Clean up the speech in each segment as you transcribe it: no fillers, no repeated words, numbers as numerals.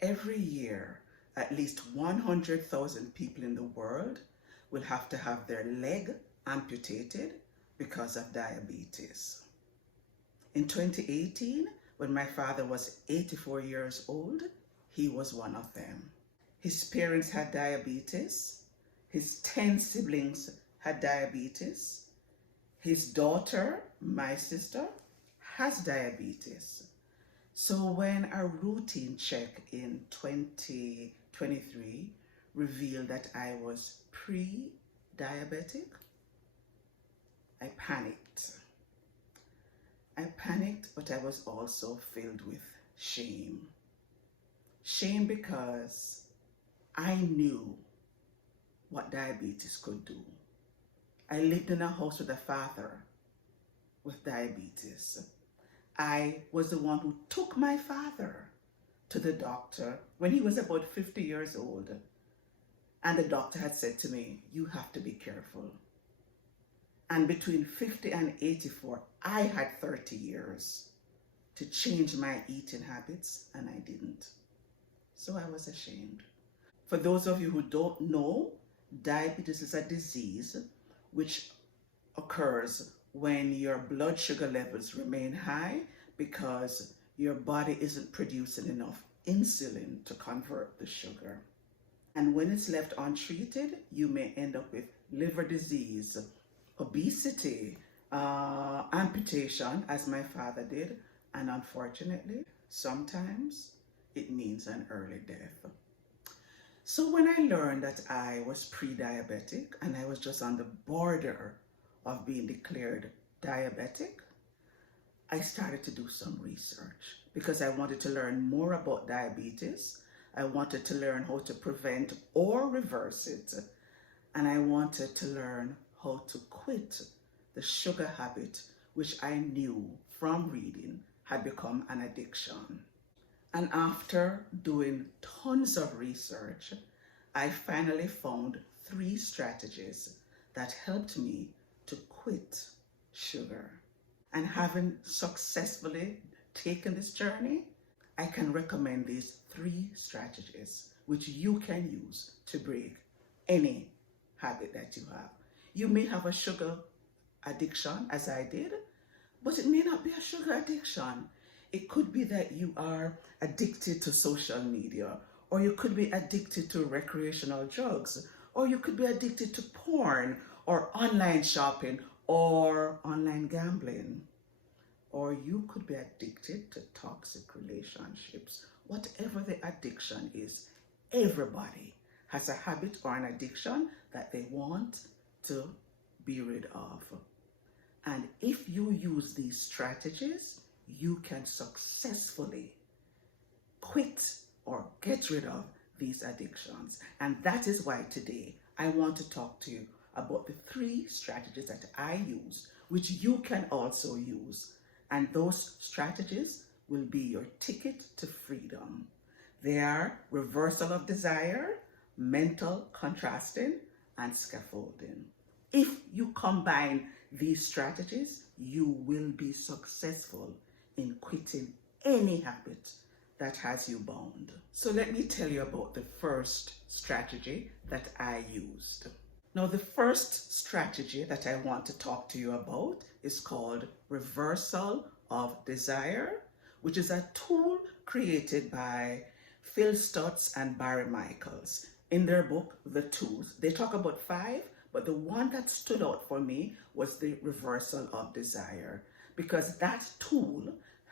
Every year, at least 100,000 people in the world will have to have their leg amputated because of diabetes. In 2018, when my father was 84 years old, he was one of them. His parents had diabetes. His 10 siblings had diabetes. His daughter, my sister, has diabetes. So when a routine check in 2023 revealed that I was pre-diabetic, I panicked. But I was also filled with shame. Shame because I knew what diabetes could do. I lived in a house with a father with diabetes. I was the one who took my father to the doctor when he was about 50 years old. And the doctor had said to me, you have to be careful. And between 50 and 84, I had 30 years to change my eating habits, and I didn't. So I was ashamed. For those of you who don't know, diabetes is a disease which occurs when your blood sugar levels remain high because your body isn't producing enough insulin to convert the sugar. And when it's left untreated, you may end up with liver disease, obesity, amputation, as my father did, and unfortunately, sometimes it means an early death. So when I learned that I was pre-diabetic and I was just on the border of being declared diabetic, I started to do some research because I wanted to learn more about diabetes. I wanted to learn how to prevent or reverse it. And I wanted to learn how to quit the sugar habit, which I knew from reading had become an addiction. And after doing tons of research, I finally found 3 strategies that helped me to quit sugar. And having successfully taken this journey, I can recommend these 3 strategies which you can use to break any habit that you have. You may have a sugar addiction, as I did, but it may not be a sugar addiction. It could be that you are addicted to social media, or you could be addicted to recreational drugs, or you could be addicted to porn, or online shopping, or online gambling. Or you could be addicted to toxic relationships. Whatever the addiction is, everybody has a habit or an addiction that they want to be rid of. And if you use these strategies, you can successfully quit or get rid of these addictions. And that is why today I want to talk to you about the 3 strategies that I use, which you can also use. And those strategies will be your ticket to freedom. They are reversal of desire, mental contrasting, and scaffolding. If you combine these strategies, you will be successful in quitting any habit that has you bound. So let me tell you about the first strategy that I used. Now, the first strategy that I want to talk to you about is called reversal of desire, which is a tool created by Phil Stutz and Barry Michaels. In their book, The Tools, they talk about 5, but the one that stood out for me was the reversal of desire, because that tool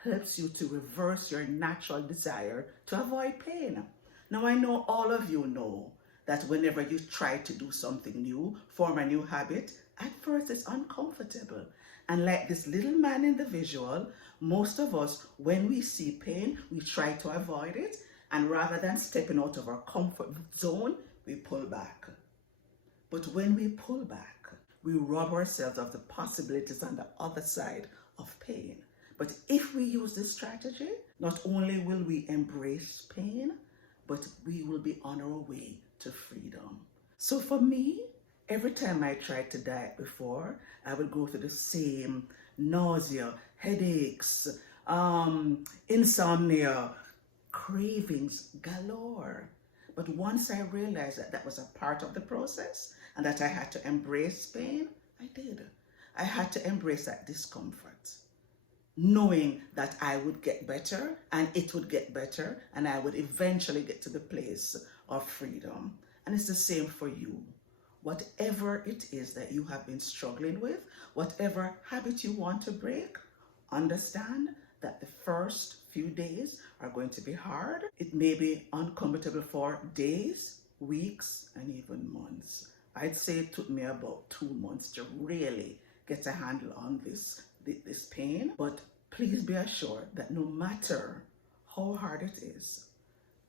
helps you to reverse your natural desire to avoid pain. Now, I know all of you know that whenever you try to do something new, form a new habit, at first it's uncomfortable. And like this little man in the visual, most of us, when we see pain, we try to avoid it. And rather than stepping out of our comfort zone, we pull back. But when we pull back, we rob ourselves of the possibilities on the other side of pain. But if we use this strategy, not only will we embrace pain, but we will be on our way to freedom. So for me, every time I tried to diet before, I would go through the same nausea, headaches, insomnia, cravings galore. But once I realized that that was a part of the process and that I had to embrace pain, I did. I had to embrace that discomfort, knowing that I would get better and it would get better and I would eventually get to the place of freedom. And it's the same for you. Whatever it is that you have been struggling with, whatever habit you want to break, understand that the first few days are going to be hard. It may be uncomfortable for days, weeks, and even months. I'd say it took me about 2 months to really get a handle on this pain. But please be assured that no matter how hard it is,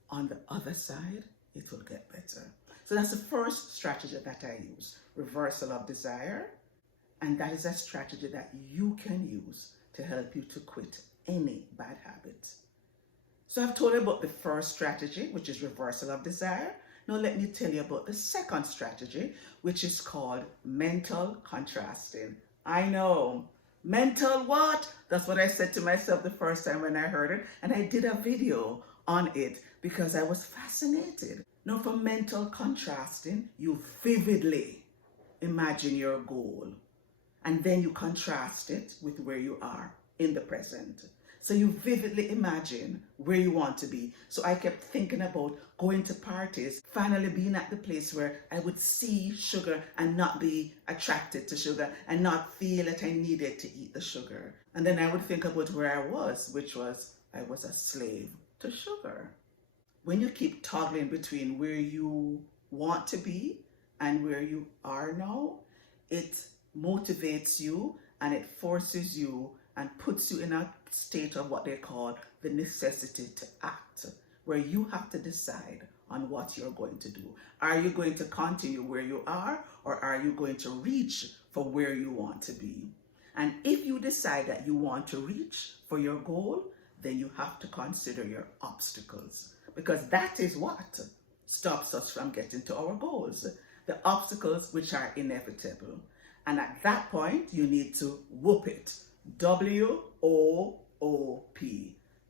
on the other side, it will get better. So that's the first strategy that I use, reversal of desire. And that is a strategy that you can use to help you to quit any bad habit. So I've told you about the first strategy, which is reversal of desire. Now let me tell you about the second strategy, which is called mental contrasting. I know, mental what? That's what I said to myself the first time when I heard it. And I did a video on it because I was fascinated. Now for mental contrasting, you vividly imagine your goal and then you contrast it with where you are in the present. So you vividly imagine where you want to be. So I kept thinking about going to parties, finally being at the place where I would see sugar and not be attracted to sugar and not feel that I needed to eat the sugar. And then I would think about where I was, which was I was a slave to sugar. When you keep toggling between where you want to be and where you are now, it motivates you and it forces you and puts you in a state of what they call the necessity to act, where you have to decide on what you're going to do. Are you going to continue where you are, or are you going to reach for where you want to be? And if you decide that you want to reach for your goal, then you have to consider your obstacles, because that is what stops us from getting to our goals. The obstacles which are inevitable. And at that point, you need to whoop it. W-O-O-P.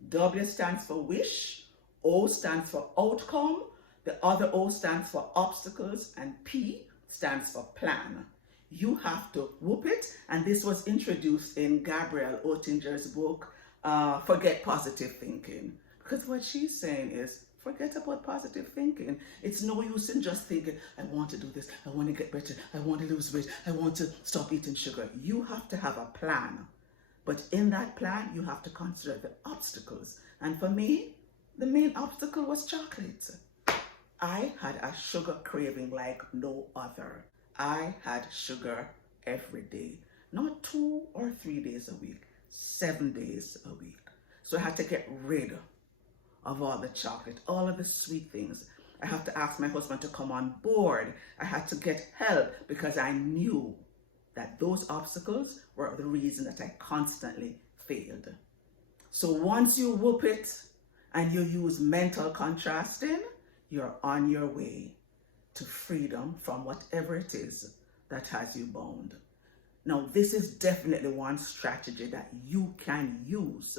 W stands for wish, O stands for outcome, the other O stands for obstacles, and P stands for plan. You have to whoop it, and this was introduced in Gabrielle Oettinger's book, Forget Positive Thinking. Because what she's saying is, forget about positive thinking. It's no use in just thinking, I want to do this, I want to get better, I want to lose weight, I want to stop eating sugar. You have to have a plan. But in that plan, you have to consider the obstacles. And for me, the main obstacle was chocolate. I had a sugar craving like no other. I had sugar every day. Not 2 or 3 days a week, 7 days a week. So I had to get rid of all the chocolate, all of the sweet things. I have to ask my husband to come on board. I had to get help because I knew that those obstacles were the reason that I constantly failed. So once you whoop it and you use mental contrasting, you're on your way to freedom from whatever it is that has you bound. Now, this is definitely one strategy that you can use.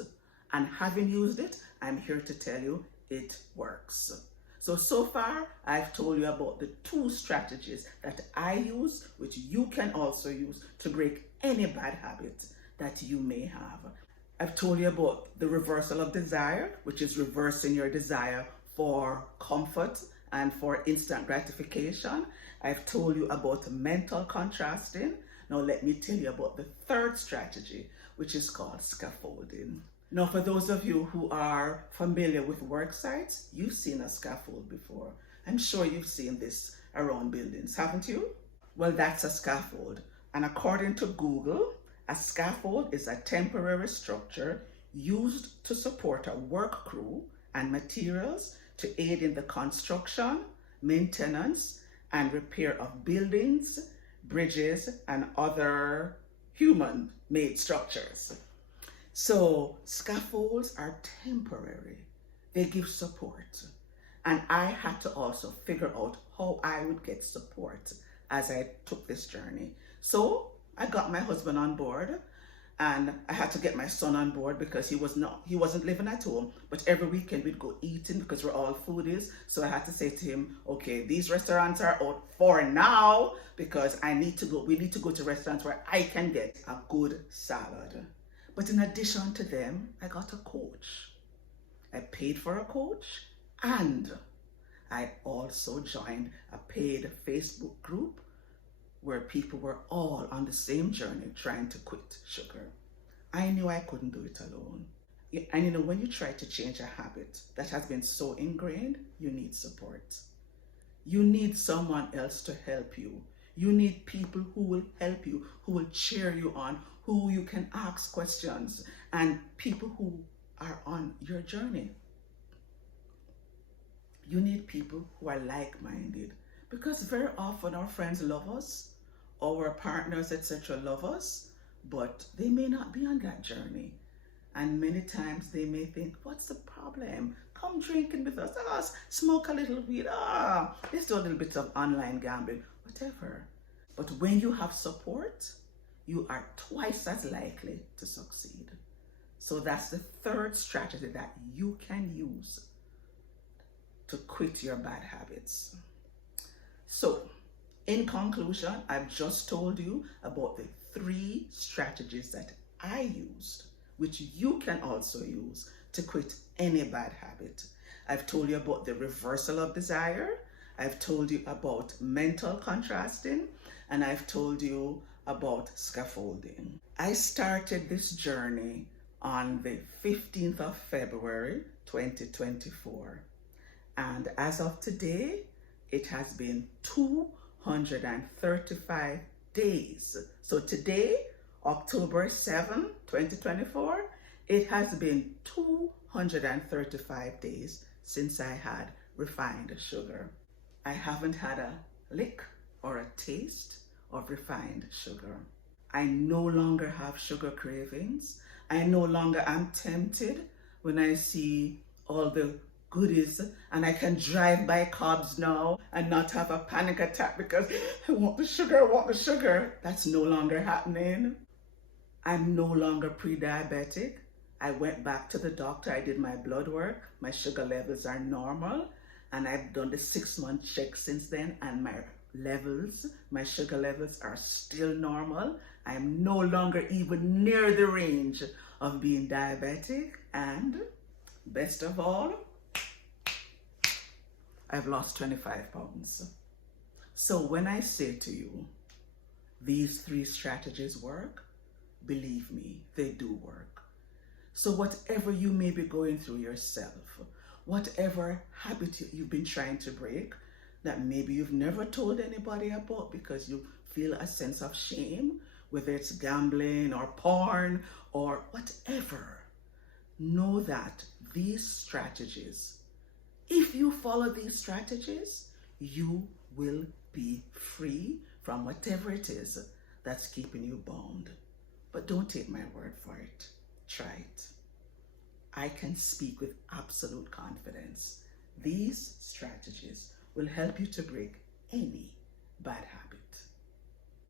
And having used it, I'm here to tell you it works. So far, I've told you about the 2 strategies that I use, which you can also use to break any bad habit that you may have. I've told you about the reversal of desire, which is reversing your desire for comfort and for instant gratification. I've told you about mental contrasting. Now let me tell you about the 3rd strategy, which is called scaffolding. Now, for those of you who are familiar with work sites, you've seen a scaffold before. I'm sure you've seen this around buildings, haven't you? Well, that's a scaffold. And according to Google, a scaffold is a temporary structure used to support a work crew and materials to aid in the construction, maintenance, and repair of buildings, bridges, and other human-made structures. So scaffolds are temporary. They give support. And I had to also figure out how I would get support as I took this journey. So I got my husband on board And I had to get my son on board because he wasn't living at home, but every weekend we'd go eating because we're all foodies. So I had to say to him, okay, these restaurants are out for now because we need to go to restaurants where I can get a good salad. But in addition to them, I got a coach. I paid for a coach, and I also joined a paid Facebook group where people were all on the same journey trying to quit sugar. I knew I couldn't do it alone. And you know, when you try to change a habit that has been so ingrained, you need support. You need someone else to help you. You need people who will help you, who will cheer you on, who you can ask questions, and people who are on your journey. You need people who are like-minded, because very often our friends love us, our partners, etc. love us, but they may not be on that journey. And many times they may think, what's the problem? Come drinking with us. Smoke a little weed. Let's do a little bit of online gambling, whatever. But when you have support, you are twice as likely to succeed. So that's the third strategy that you can use to quit your bad habits. So, in conclusion, I've just told you about the 3 strategies that I used, which you can also use to quit any bad habit. I've told you about the reversal of desire. I've told you about mental contrasting, and I've told you about scaffolding. I started this journey on the 15th of February, 2024. And as of today, it has been 235 days. So today, October 7, 2024, it has been 235 days since I had refined sugar. I haven't had a lick or a taste of refined sugar. I no longer have sugar cravings. I no longer am tempted when I see all the goodies, and I can drive by Cobb's now and not have a panic attack because I want the sugar. That's no longer happening. I'm no longer pre-diabetic. I went back to the doctor. I did my blood work. My sugar levels are normal, and I've done the 6-month check since then, and my sugar levels are still normal. I'm no longer even near the range of being diabetic, and best of all, I've lost 25 pounds. So when I say to you, these 3 strategies work, believe me, they do work. So whatever you may be going through yourself, whatever habit you've been trying to break, that maybe you've never told anybody about because you feel a sense of shame, whether it's gambling or porn or whatever, know that these strategies, if you follow these strategies, you will be free from whatever it is that's keeping you bound. But don't take my word for it. Try it. I can speak with absolute confidence. These strategies will help you to break any bad habit.